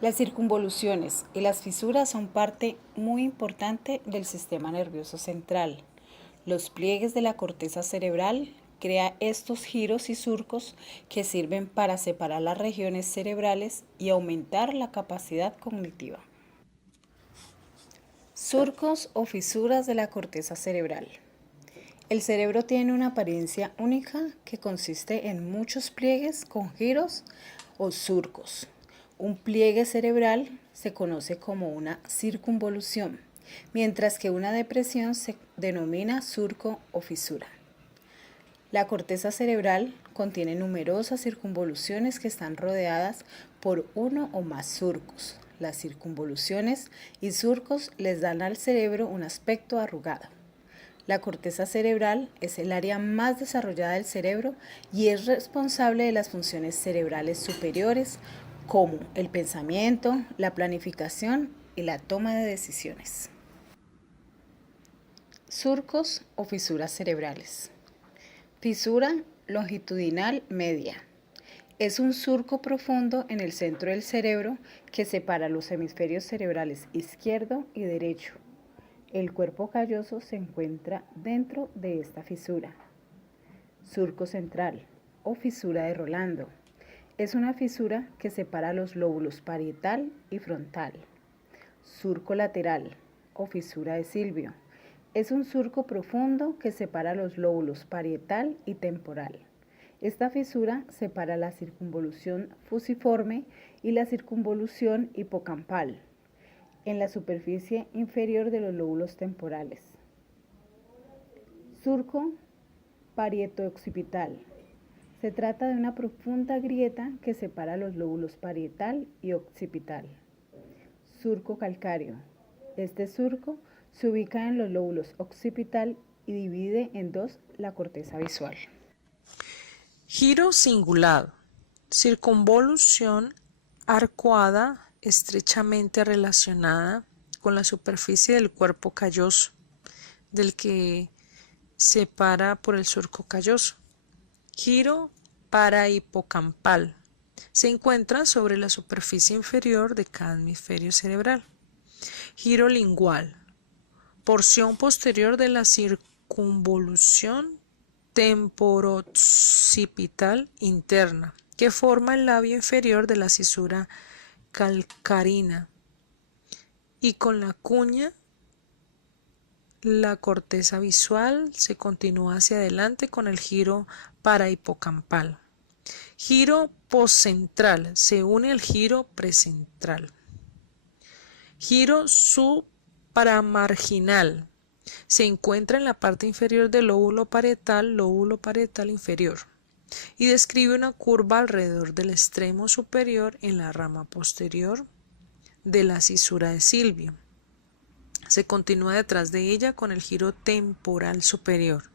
Las circunvoluciones y las fisuras son parte muy importante del sistema nervioso central. Los pliegues de la corteza cerebral crean estos giros y surcos que sirven para separar las regiones cerebrales y aumentar la capacidad cognitiva. Surcos o fisuras de la corteza cerebral. El cerebro tiene una apariencia única que consiste en muchos pliegues con giros o surcos. Un pliegue cerebral se conoce como una circunvolución, mientras que una depresión se denomina surco o fisura. La corteza cerebral contiene numerosas circunvoluciones que están rodeadas por uno o más surcos. Las circunvoluciones y surcos les dan al cerebro un aspecto arrugado. La corteza cerebral es el área más desarrollada del cerebro y es responsable de las funciones cerebrales superiores como el pensamiento, la planificación y la toma de decisiones. Surcos o fisuras cerebrales. Fisura longitudinal media. Es un surco profundo en el centro del cerebro que separa los hemisferios cerebrales izquierdo y derecho. El cuerpo calloso se encuentra dentro de esta fisura. Surco central o fisura de Rolando. Es una fisura que separa los lóbulos parietal y frontal. Surco lateral o fisura de Silvio. Es un surco profundo que separa los lóbulos parietal y temporal. Esta fisura separa la circunvolución fusiforme y la circunvolución hipocampal en la superficie inferior de los lóbulos temporales. Surco parieto-occipital. Se trata de una profunda grieta que separa los lóbulos parietal y occipital. Surco calcáreo. Este surco se ubica en los lóbulos occipital y divide en dos la corteza visual. Giro cingulado. Circunvolución arcuada estrechamente relacionada con la superficie del cuerpo calloso, del que separa por el surco calloso. Giro parahipocampal. Se encuentra sobre la superficie inferior de cada hemisferio cerebral. Giro lingual. Porción posterior de la circunvolución temporoccipital interna, que forma el labio inferior de la cisura calcarina, y con la cuña la corteza visual se continúa hacia adelante con el giro parahipocampal. Giro postcentral, se une al giro precentral. Giro supramarginal, se encuentra en la parte inferior del lóbulo parietal inferior, y describe una curva alrededor del extremo superior en la rama posterior de la cisura de Silvio. Se continúa detrás de ella con el giro temporal superior.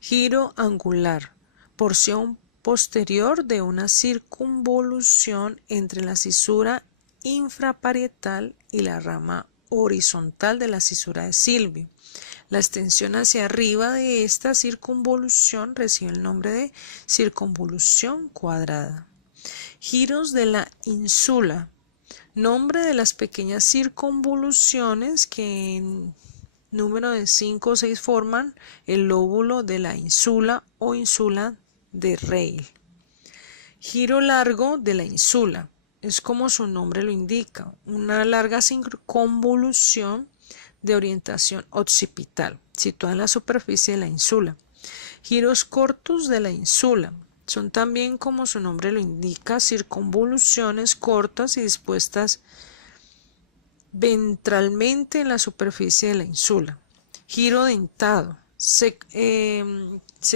Giro angular, porción posterior de una circunvolución entre la cisura infraparietal y la rama horizontal de la cisura de Silvio. La extensión hacia arriba de esta circunvolución recibe el nombre de circunvolución cuadrada. Giros de la insula, nombre de las pequeñas circunvoluciones que en número de 5 o 6 forman el lóbulo de la insula o insula de Rayleigh. Giro largo de la insula, es como su nombre lo indica, una larga circunvolución de orientación occipital, situada en la superficie de la insula. Giros cortos de la insula, son también, como su nombre lo indica, circunvoluciones cortas y dispuestas ventralmente en la superficie de la insula. Giro dentado, se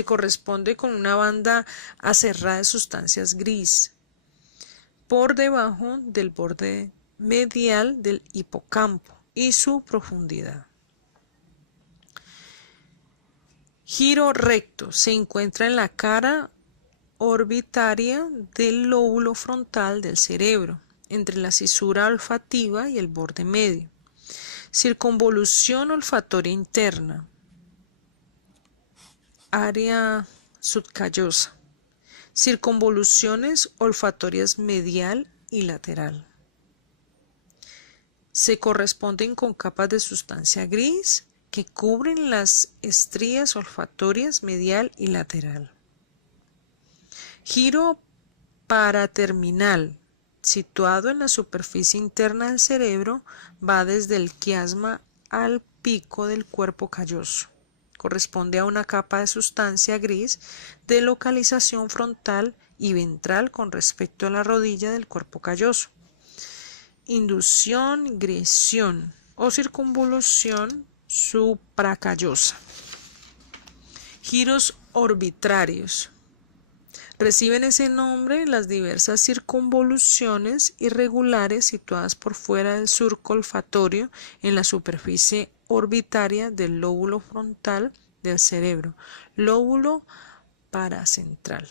corresponde con una banda aserrada de sustancias gris por debajo del borde medial del hipocampo y su profundidad. Giro recto, se encuentra en la cara orbitaria del lóbulo frontal del cerebro, entre la cisura olfativa y el borde medio. Circunvolución olfatoria interna, área subcallosa. Circunvoluciones olfatorias medial y lateral. Se corresponden con capas de sustancia gris que cubren las estrías olfatorias medial y lateral. Giro paraterminal, situado en la superficie interna del cerebro, va desde el quiasma al pico del cuerpo calloso. Corresponde a una capa de sustancia gris de localización frontal y ventral con respecto a la rodilla del cuerpo calloso. Inducción, gresión o circunvolución supracallosa. Giros arbitrarios. Reciben ese nombre las diversas circunvoluciones irregulares situadas por fuera del surco olfatorio en la superficie orbitaria del lóbulo frontal del cerebro, lóbulo paracentral.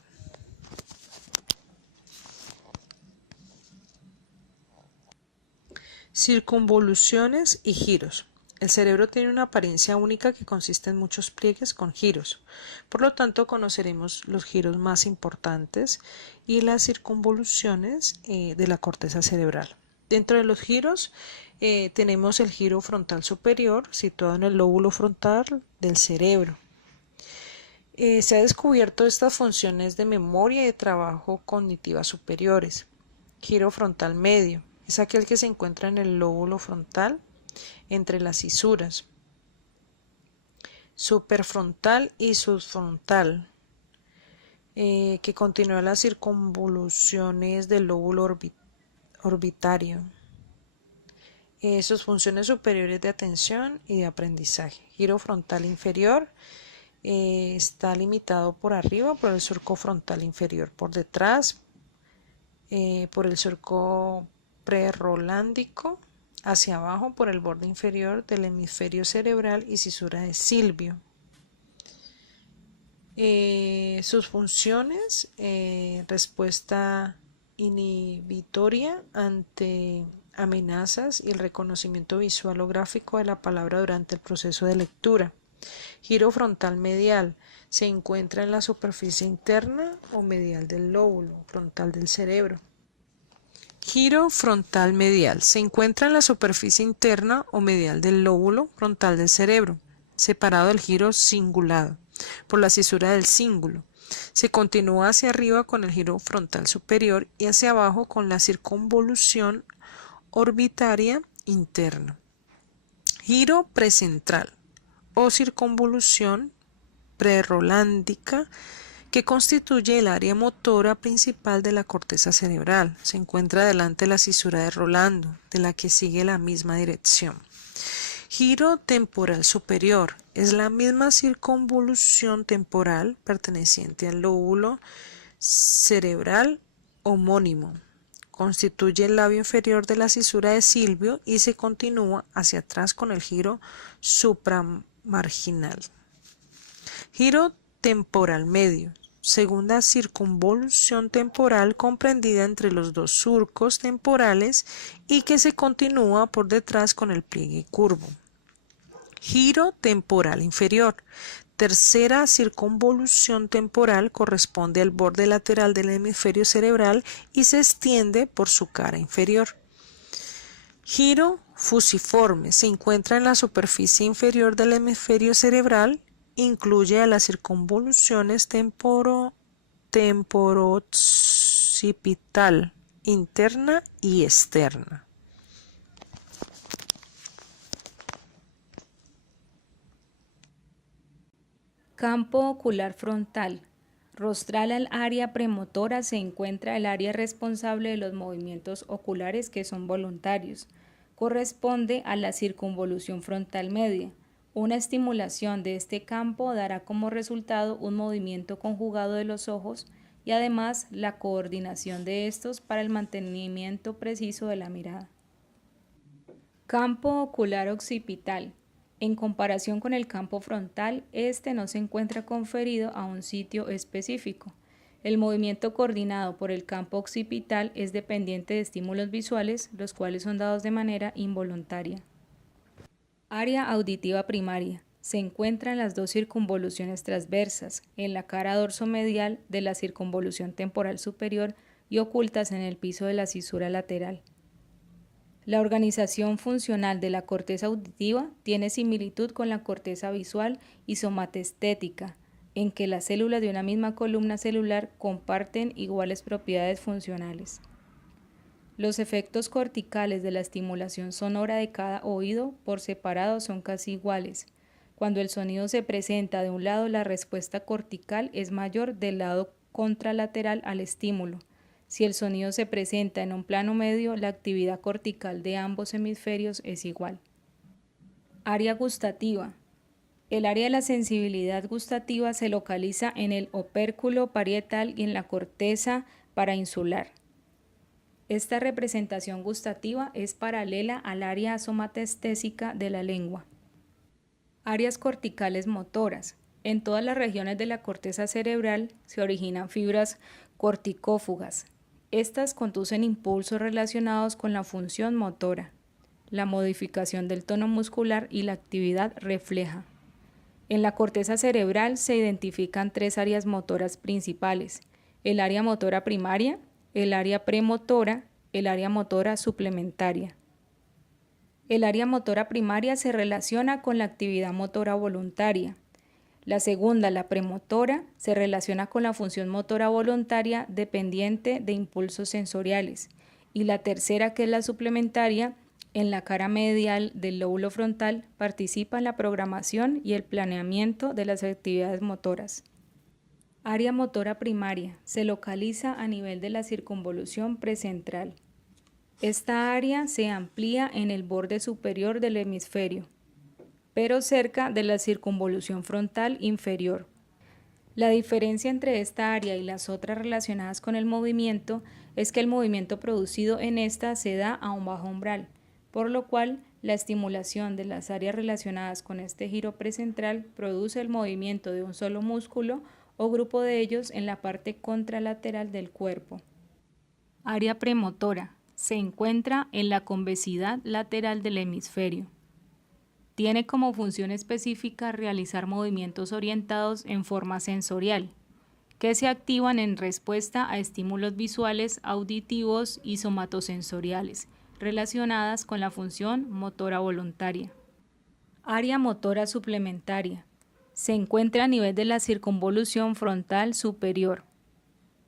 Circunvoluciones y giros. El cerebro tiene una apariencia única que consiste en muchos pliegues con giros. Por lo tanto, conoceremos los giros más importantes y las circunvoluciones de la corteza cerebral. Dentro de los giros tenemos el giro frontal superior, situado en el lóbulo frontal del cerebro. Se ha descubierto estas funciones de memoria y de trabajo cognitivas superiores. Giro frontal medio. Es aquel que se encuentra en el lóbulo frontal, entre las cisuras. Superfrontal y subfrontal, que continúa las circunvoluciones del lóbulo orbitario. Sus funciones superiores de atención y de aprendizaje. Giro frontal inferior está limitado por arriba por el surco frontal inferior, por detrás por el surco prerolándico, hacia abajo por el borde inferior del hemisferio cerebral y cisura de Silvio. Sus funciones, respuesta inhibitoria ante amenazas y el reconocimiento visual o gráfico de la palabra durante el proceso de lectura. Giro frontal medial, se encuentra en la superficie interna o medial del lóbulo frontal del cerebro. Giro frontal medial, se encuentra en la superficie interna o medial del lóbulo frontal del cerebro, separado del giro cingulado por la cisura del cíngulo. Se continúa hacia arriba con el giro frontal superior y hacia abajo con la circunvolución orbitaria interna. Giro precentral o circunvolución prerolándica, que constituye el área motora principal de la corteza cerebral. Se encuentra delante de la cisura de Rolando, de la que sigue la misma dirección. Giro temporal superior es la misma circunvolución temporal perteneciente al lóbulo cerebral homónimo. Constituye el labio inferior de la cisura de Silvio y se continúa hacia atrás con el giro supramarginal. Giro temporal medio, segunda circunvolución temporal comprendida entre los dos surcos temporales y que se continúa por detrás con el pliegue curvo. Giro temporal inferior, tercera circunvolución temporal, corresponde al borde lateral del hemisferio cerebral y se extiende por su cara inferior. Giro fusiforme, se encuentra en la superficie inferior del hemisferio cerebral. Incluye a las circunvoluciones temporoccipital interna y externa. Campo ocular frontal. Rostral al área premotora se encuentra el área responsable de los movimientos oculares que son voluntarios. Corresponde a la circunvolución frontal media. Una estimulación de este campo dará como resultado un movimiento conjugado de los ojos y además la coordinación de estos para el mantenimiento preciso de la mirada. Campo ocular occipital. En comparación con el campo frontal, este no se encuentra conferido a un sitio específico. El movimiento coordinado por el campo occipital es dependiente de estímulos visuales, los cuales son dados de manera involuntaria. Área auditiva primaria. Se encuentra en las dos circunvoluciones transversas, en la cara dorsomedial de la circunvolución temporal superior y ocultas en el piso de la cisura lateral. La organización funcional de la corteza auditiva tiene similitud con la corteza visual y somatestética, en que las células de una misma columna celular comparten iguales propiedades funcionales. Los efectos corticales de la estimulación sonora de cada oído por separado son casi iguales. Cuando el sonido se presenta de un lado, la respuesta cortical es mayor del lado contralateral al estímulo. Si el sonido se presenta en un plano medio, la actividad cortical de ambos hemisferios es igual. Área gustativa. El área de la sensibilidad gustativa se localiza en el opérculo parietal y en la corteza parainsular. Esta representación gustativa es paralela al área somatestésica de la lengua. Áreas corticales motoras. En todas las regiones de la corteza cerebral se originan fibras corticófugas. Estas conducen impulsos relacionados con la función motora, la modificación del tono muscular y la actividad refleja. En la corteza cerebral se identifican tres áreas motoras principales: el área motora primaria, el área premotora, el área motora suplementaria. El área motora primaria se relaciona con la actividad motora voluntaria. La segunda, la premotora, se relaciona con la función motora voluntaria dependiente de impulsos sensoriales. Y la tercera, que es la suplementaria, en la cara medial del lóbulo frontal, participa en la programación y el planeamiento de las actividades motoras. Área motora primaria se localiza a nivel de la circunvolución precentral. Esta área se amplía en el borde superior del hemisferio, pero cerca de la circunvolución frontal inferior. La diferencia entre esta área y las otras relacionadas con el movimiento es que el movimiento producido en esta se da a un bajo umbral, por lo cual la estimulación de las áreas relacionadas con este giro precentral produce el movimiento de un solo músculo o grupo de ellos en la parte contralateral del cuerpo. Área premotora. Se encuentra en la convesidad lateral del hemisferio. Tiene como función específica realizar movimientos orientados en forma sensorial, que se activan en respuesta a estímulos visuales, auditivos y somatosensoriales, relacionadas con la función motora voluntaria. Área motora suplementaria. Se encuentra a nivel de la circunvolución frontal superior.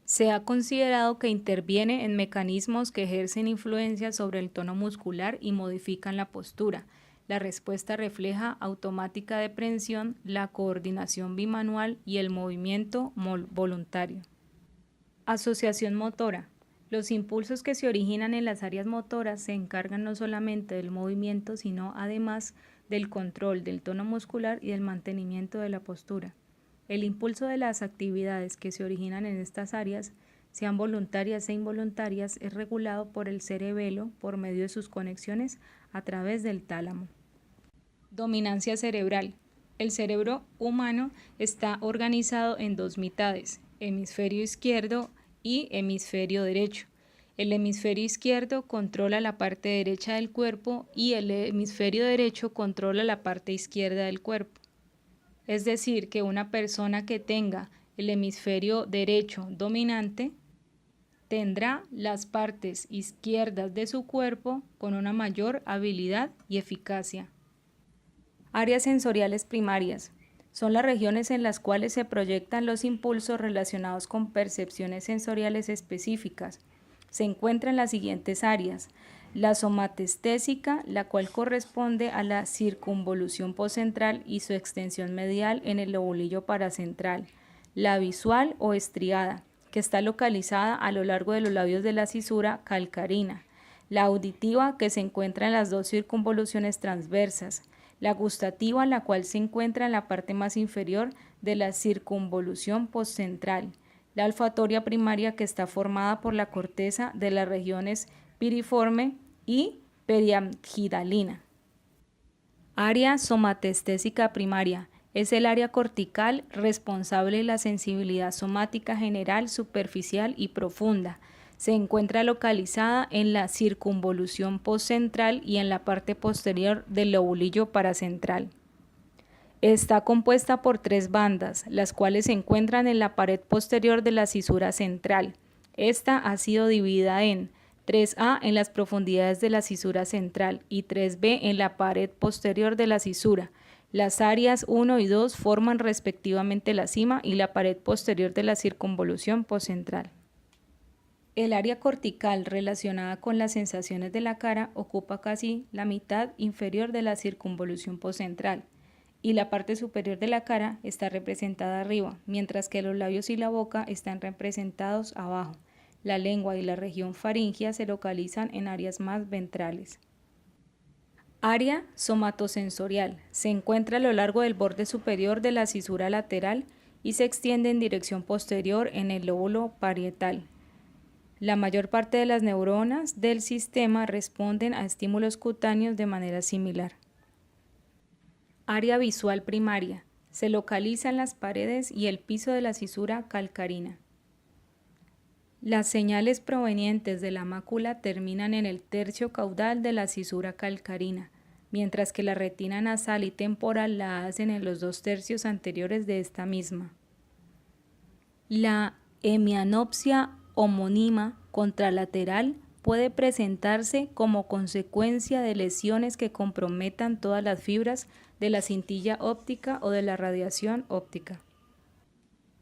Se ha considerado que interviene en mecanismos que ejercen influencia sobre el tono muscular y modifican la postura. La respuesta refleja automática de prensión, la coordinación bimanual y el movimiento voluntario. Asociación motora. Los impulsos que se originan en las áreas motoras se encargan no solamente del movimiento, sino además del control del tono muscular y del mantenimiento de la postura. El impulso de las actividades que se originan en estas áreas, sean voluntarias e involuntarias, es regulado por el cerebelo por medio de sus conexiones a través del tálamo. Dominancia cerebral. El cerebro humano está organizado en dos mitades, hemisferio izquierdo y hemisferio derecho. El hemisferio izquierdo controla la parte derecha del cuerpo y el hemisferio derecho controla la parte izquierda del cuerpo. Es decir, que una persona que tenga el hemisferio derecho dominante tendrá las partes izquierdas de su cuerpo con una mayor habilidad y eficacia. Áreas sensoriales primarias. Son las regiones en las cuales se proyectan los impulsos relacionados con percepciones sensoriales específicas. Se encuentran las siguientes áreas: la somatestésica, la cual corresponde a la circunvolución poscentral y su extensión medial en el lobulillo paracentral; la visual o estriada, que está localizada a lo largo de los labios de la cisura calcarina; la auditiva, que se encuentra en las dos circunvoluciones transversas; la gustativa, la cual se encuentra en la parte más inferior de la circunvolución postcentral; la olfatoria primaria, que está formada por la corteza de las regiones piriforme y periamigdalina. Área somatestésica primaria. Es el área cortical responsable de la sensibilidad somática general, superficial y profunda. Se encuentra localizada en la circunvolución postcentral y en la parte posterior del lobulillo paracentral. Está compuesta por tres bandas, las cuales se encuentran en la pared posterior de la cisura central. Esta ha sido dividida en 3A en las profundidades de la cisura central y 3B en la pared posterior de la cisura. Las áreas 1 y 2 forman respectivamente la cima y la pared posterior de la circunvolución poscentral. El área cortical relacionada con las sensaciones de la cara ocupa casi la mitad inferior de la circunvolución poscentral y la parte superior de la cara está representada arriba, mientras que los labios y la boca están representados abajo. La lengua y la región faríngea se localizan en áreas más ventrales. Área somatosensorial. Se encuentra a lo largo del borde superior de la cisura lateral y se extiende en dirección posterior en el lóbulo parietal. La mayor parte de las neuronas del sistema responden a estímulos cutáneos de manera similar. Área visual primaria. Se localiza en las paredes y el piso de la cisura calcarina. Las señales provenientes de la mácula terminan en el tercio caudal de la cisura calcarina, mientras que la retina nasal y temporal la hacen en los 2 tercios anteriores de esta misma. La hemianopsia homónima contralateral puede presentarse como consecuencia de lesiones que comprometan todas las fibras de la cintilla óptica o de la radiación óptica.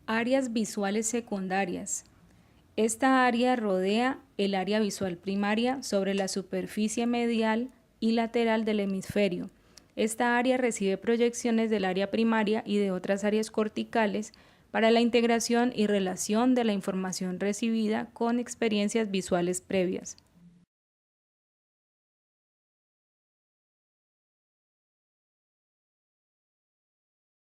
Áreas visuales secundarias. Esta área rodea el área visual primaria sobre la superficie medial y lateral del hemisferio. Esta área recibe proyecciones del área primaria y de otras áreas corticales para la integración y relación de la información recibida con experiencias visuales previas.